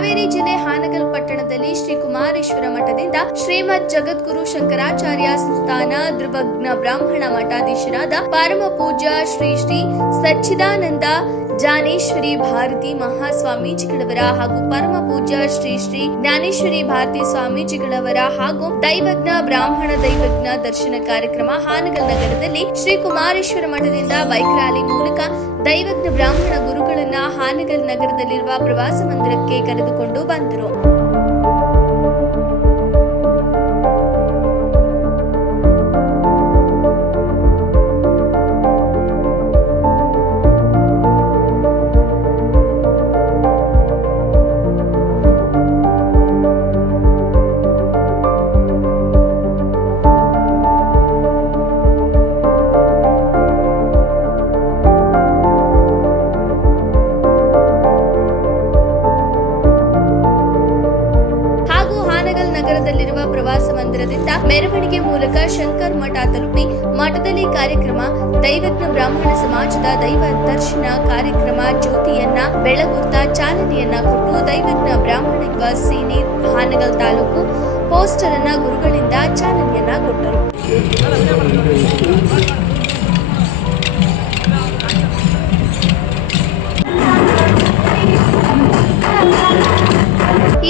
ಹಾವೇರಿ ಜಿಲ್ಲೆ ಹಾನಗಲ್ ಪಟ್ಟಣದಲ್ಲಿ ಶ್ರೀ ಕುಮಾರೇಶ್ವರ ಮಠದಿಂದ ಶ್ರೀಮದ್ ಜಗದ್ಗುರು ಶಂಕರಾಚಾರ್ಯ ಸಂಸ್ಥಾನ ಧ್ರುವಜ್ಞ ಬ್ರಾಹ್ಮಣ ಮಠಾಧೀಶರಾದ ಪರಮ ಪೂಜ್ಯ ಶ್ರೀ ಶ್ರೀ ಸಚ್ಚಿದಾನಂದ ಜ್ಞಾನೇಶ್ವರಿ ಭಾರತಿ ಮಹಾಸ್ವಾಮೀಜಿಗಳವರ ಹಾಗೂ ಪರಮ ಪೂಜ್ಯ ಶ್ರೀ ಶ್ರೀ ಜ್ಞಾನೇಶ್ವರಿ ಭಾರತಿ ಸ್ವಾಮೀಜಿಗಳವರ ಹಾಗೂ ದೈವಜ್ಞ ಬ್ರಾಹ್ಮಣ ದೈವಜ್ಞ ದರ್ಶನ ಕಾರ್ಯಕ್ರಮ ಹಾನಗಲ್ ನಗರದಲ್ಲಿ ಶ್ರೀ ಕುಮಾರೇಶ್ವರ ಮಠದಿಂದ ಬೈಕ್ ರ್ಯಾಲಿ ಮೂಲಕ ದೈವಜ್ಞ ಬ್ರಾಹ್ಮಣ ಗುರುಗಳನ್ನ ಹಾನಗಲ್ ನಗರದಲ್ಲಿರುವ ಪ್ರವಾಸ ಮಂದಿರಕ್ಕೆ ಕರೆದುಕೊಂಡು ಬಂದರು. ನಗರದಲ್ಲಿರುವ ಪ್ರವಾಸ ಮಂದಿರದಿಂದ ಮೆರವಣಿಗೆ ಮೂಲಕ ಶಂಕರ್ ಮಠ ತಲುಪಿ ಮಠದಲ್ಲಿ ಕಾರ್ಯಕ್ರಮ ದೈವಜ್ಞ ಬ್ರಾಹ್ಮಣ ಸಮಾಜದ ದೈವ ದರ್ಶನ ಕಾರ್ಯಕ್ರಮ ಜ್ಯೋತಿಯನ್ನ ಬೆಳಗುತ್ತಾ ಚಾಲನೆಯನ್ನ ಕೊಟ್ಟು ದೈವಜ್ಞ ಬ್ರಾಹ್ಮಣ ಯುವ ಸೇನೆ ಹಾನಗಲ್ ತಾಲೂಕು ಪೋಸ್ಟರ್ ಅನ್ನ ಗುರುಗಳಿಂದ ಚಾಲನೆಯನ್ನ ಕೊಟ್ಟರು.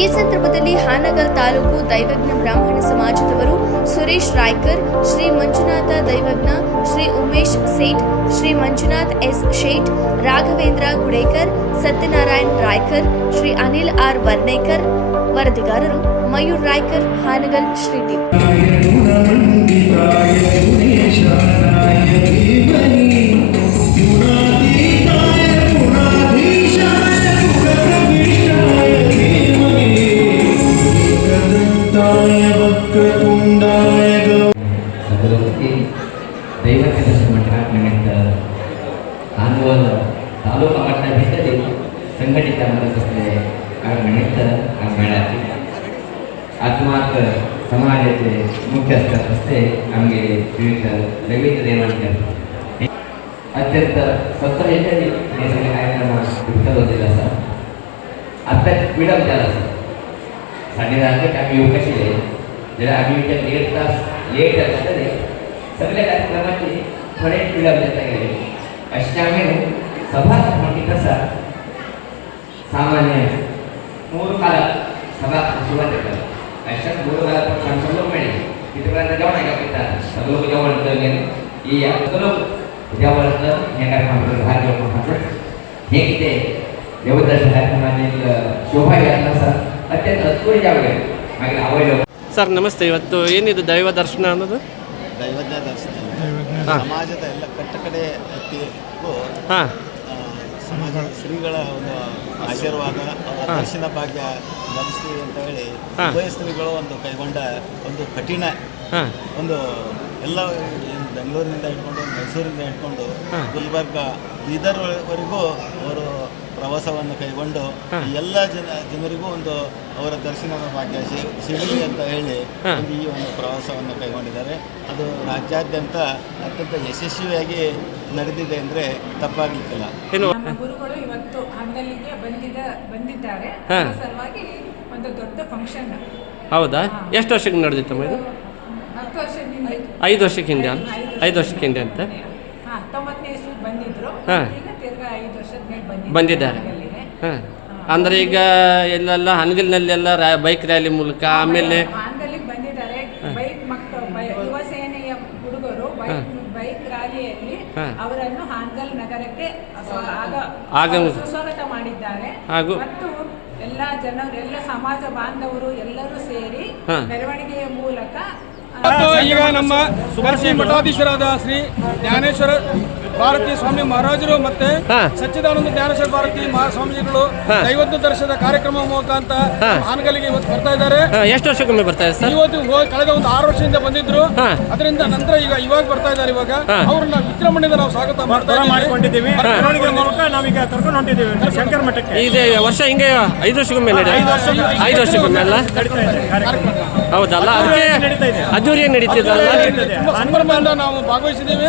ಈ ಸಂದರ್ಭದಲ್ಲಿ ಹಾನಗಲ್ ತಾಲೂಕು ದೈವಜ್ಞ ಬ್ರಾಹ್ಮಣ ಸಮಾಜದವರು ಸುರೇಶ್ ರಾಯ್ಕರ್, ಶ್ರೀ ಮಂಜುನಾಥ ದೈವಜ್ಞ, ಶ್ರೀ ಉಮೇಶ್ ಸೇಠ್, ಶ್ರೀ ಮಂಜುನಾಥ್ ಎಸ್ ಶೇಟ್, ರಾಘವೇಂದ್ರ ಗುಡೇಕರ್, ಸತ್ಯನಾರಾಯಣ್ ರಾಯ್ಕರ್, ಶ್ರೀ ಅನಿಲ್ ಆರ್ ವರ್ಣೇಕರ್. ವರದಿಗಾರರು ಮಯೂರ್ ರಾಯ್ಕರ್, ಹಾನಗಲ್, ಶ್ರೀದೀಪ್. ದೈವಜ್ಞ ದರ್ಶನ ಮಠ ನಿಮಿತ್ತ ಹಾನಗಲ್ ತಾಲೂಕು ಮಟ್ಟದಲ್ಲಿ ಸಂಘಟಿತ ಸಂಸ್ಥೆ निमित्त मेळाची आत्माक समाजाचे मुख्यस्थ असते आमगे श्रीयुत रवींद्र देवाणकर अत्यंत स्वतःच्यानी हे सगळे कार्यक्रम विठ्ठल होतेले आसा. आत्ता विडप जाला आसा 10:30 आम्ही येवंक आशिल्ले जाल्यार आम्ही 1.5 तास लेट आसतले सगळ्या कार्यक्रमाची थोडे विडप जाता गेले. अशें आमी सभा म्हणटी कसा सामान्य 3 काळात सभा सुरुवात करतात. अशा 3 काळात संसद मेळ्ळी तिथपर्यंत जेवण घेता सगळं जेवण केलें या सगळं जेवण हे कार्यक्रम भाग घेवपाक हांव हे कितें देवदर्शन कार्यक्रमाची शोभा यात्रा आसा अत्यंत अद्भुत जावगे मागीर आवयलो. ಸರ್ ನಮಸ್ತೆ. ಇವತ್ತು ಏನಿದು ದೈವ ದರ್ಶನ ಅನ್ನೋದು? ದೈವಜ್ಞ ದರ್ಶನ ಸಮಾಜದ ಎಲ್ಲ ಕಟ್ಟಕಡೆ ವ್ಯಕ್ತಿಗೂ ಸಮಾಜ ಶ್ರೀಗಳ ಒಂದು ಆಶೀರ್ವಾದ ಅವರ ದರ್ಶನ ಭಾಗ್ಯ ಲಭಿಸ್ತೀವಿ ಅಂತ ಹೇಳಿ ಉಭಯ ಶ್ರೀಗಳು ಒಂದು ಕೈಗೊಂಡ ಒಂದು ಕಠಿಣ ಒಂದು ಎಲ್ಲ ಬೆಂಗಳೂರಿನಿಂದ ಇಟ್ಕೊಂಡು ಮೈಸೂರಿನಿಂದ ಇಟ್ಕೊಂಡು ಗುಲ್ಬರ್ಗ ಬೀದರ್ವರೆಗೂ ಅವರು ಪ್ರವಾಸವನ್ನು ಕೈಗೊಂಡು ಎಲ್ಲ ಜನರಿಗೂ ಒಂದು ಅವರ ದರ್ಶನದ ಭಾಗ್ಯ ಸಿಗಲಿ ಅಂತ ಹೇಳಿ ಈ ಒಂದು ಪ್ರವಾಸವನ್ನು ಕೈಗೊಂಡಿದ್ದಾರೆ. ಅದು ರಾಜ್ಯಾದ್ಯಂತ ಅತ್ಯಂತ ಯಶಸ್ವಿಯಾಗಿ ನಡೆದಿದೆ ಅಂದರೆ ತಪ್ಪಾಗಲಿಕ್ಕಿಲ್ಲ. ನಮ್ಮ ಗುರುಗಳು ಇವತ್ತು ಹಾನಗಲ್ಗೆ ಬಂದಿದ್ದಾರೆ. ಸಲುವಾಗಿ ಒಂದು ದೊಡ್ಡ ಫಂಕ್ಷನ್. ಹೌದಾ? ಎಷ್ಟು ವರ್ಷಕ್ಕೆ ನಡೆದಿತ್ತು ಇದು? 10 ವರ್ಷದಿಂದ 5 ವರ್ಷಕ್ಕೆ ಹಿಂದೆ 5 ವರ್ಷಕ್ಕೆ ಹಿಂದೆ ಅಂತ 19ನೇ ಇಸ್ವಿಗೆ ಬಂದಿದ್ರು. ಈಗ ತಿರ್ಗಾ 5 ವರ್ಷದ ಮೇಲೆ ಬಂದಿದ್ದಾರೆ. ಅಂದ್ರೆ ಈಗ ಎಲ್ಲೆಲ್ಲ ಹಾನಗಲ್ನಲ್ಲೆಲ್ಲ ಬೈಕ್ ರ್ಯಾಲಿ ಮೂಲಕ ಆಮೇಲೆ ಹಾನಗಲ್ಗೆ ಬಂದಿದ್ದಾರೆ. ಬೈಕ್ ಮಕ್ಕಳು ಯುವ ಸೇನೆಯ ಹುಡುಗರು ಬೈಕ್ ರ್ಯಾಲಿಯಲ್ಲಿ ಅವರನ್ನು ಹಾನಗಲ್ ನಗರಕ್ಕೆ ಸುಸ್ವಾಗತ ಮಾಡಿದ್ದಾರೆ. ಮತ್ತು ಎಲ್ಲ ಜನರು ಎಲ್ಲ ಸಮಾಜ ಬಾಂಧವರು ಎಲ್ಲರೂ ಸೇರಿ ಮೆರವಣಿಗೆಯ ಮೂಲಕ ಈಗ ನಮ್ಮ ಶ್ರೀ ಮಠಾಧೀಶರಾದ ಶ್ರೀ ಜ್ಞಾನೇಶ್ವರ ಭಾರತಿ ಸ್ವಾಮಿ ಮಹಾರಾಜರು ಮತ್ತೆ ಸಚ್ಚಿದಾನಂದ ಜ್ಞಾನೇಶ್ವರ ಭಾರತಿ ಸ್ವಾಮೀಜಿಗಳು ದೈವಜ್ಞ ದರ್ಶನದ ಕಾರ್ಯಕ್ರಮ ಮುಖಾಂತ ಹಾನಗಲ್ಗೆ ಇವತ್ತು ಬರ್ತಾ ಇದ್ದಾರೆ. ಎಷ್ಟು ವರ್ಷಕ್ಕೊಮ್ಮೆ ಬರ್ತಾ ಇದ್ದಾರೆ? ಇವತ್ತು ಕಳೆದ ಒಂದು 6 ವರ್ಷದಿಂದ ಬಂದಿದ್ರು. ಅದರಿಂದ ನಂತರ ಇವಾಗ ಬರ್ತಾ ಇದ್ದಾರೆ. ಇವಾಗ ಅವ್ರನ್ನ ವಿಜೃಂಭಣೆಯಿಂದ ನಾವು ಸ್ವಾಗತ ಮಾಡ್ಕೊಂಡಿದ್ದೀವಿ. ನಾವೀಗ ಕರ್ಕೊಂಡು ಹೊಂಟಿದ್ದೀವಿ ಶಂಕರ ಮಠಕ್ಕೆ. ಇದೆ ವರ್ಷ ಹಿಂಗೆ 5 ವರ್ಷಕ್ಕೊಮ್ಮೆ 5 ವರ್ಷಕ್ಕೊಮ್ಮೆ ಅಲ್ಲ? ಹೌದಲ್ಲ? ಅದಕ್ಕೆ ಅದ್ದೂರಿಯಾಗಿ ನಡೀತಿದ್ದಲ್ಲ? ಸಂಭ್ರಮದಿಂದ ನಾವು ಭಾಗವಹಿಸಿದ್ದೀವಿ.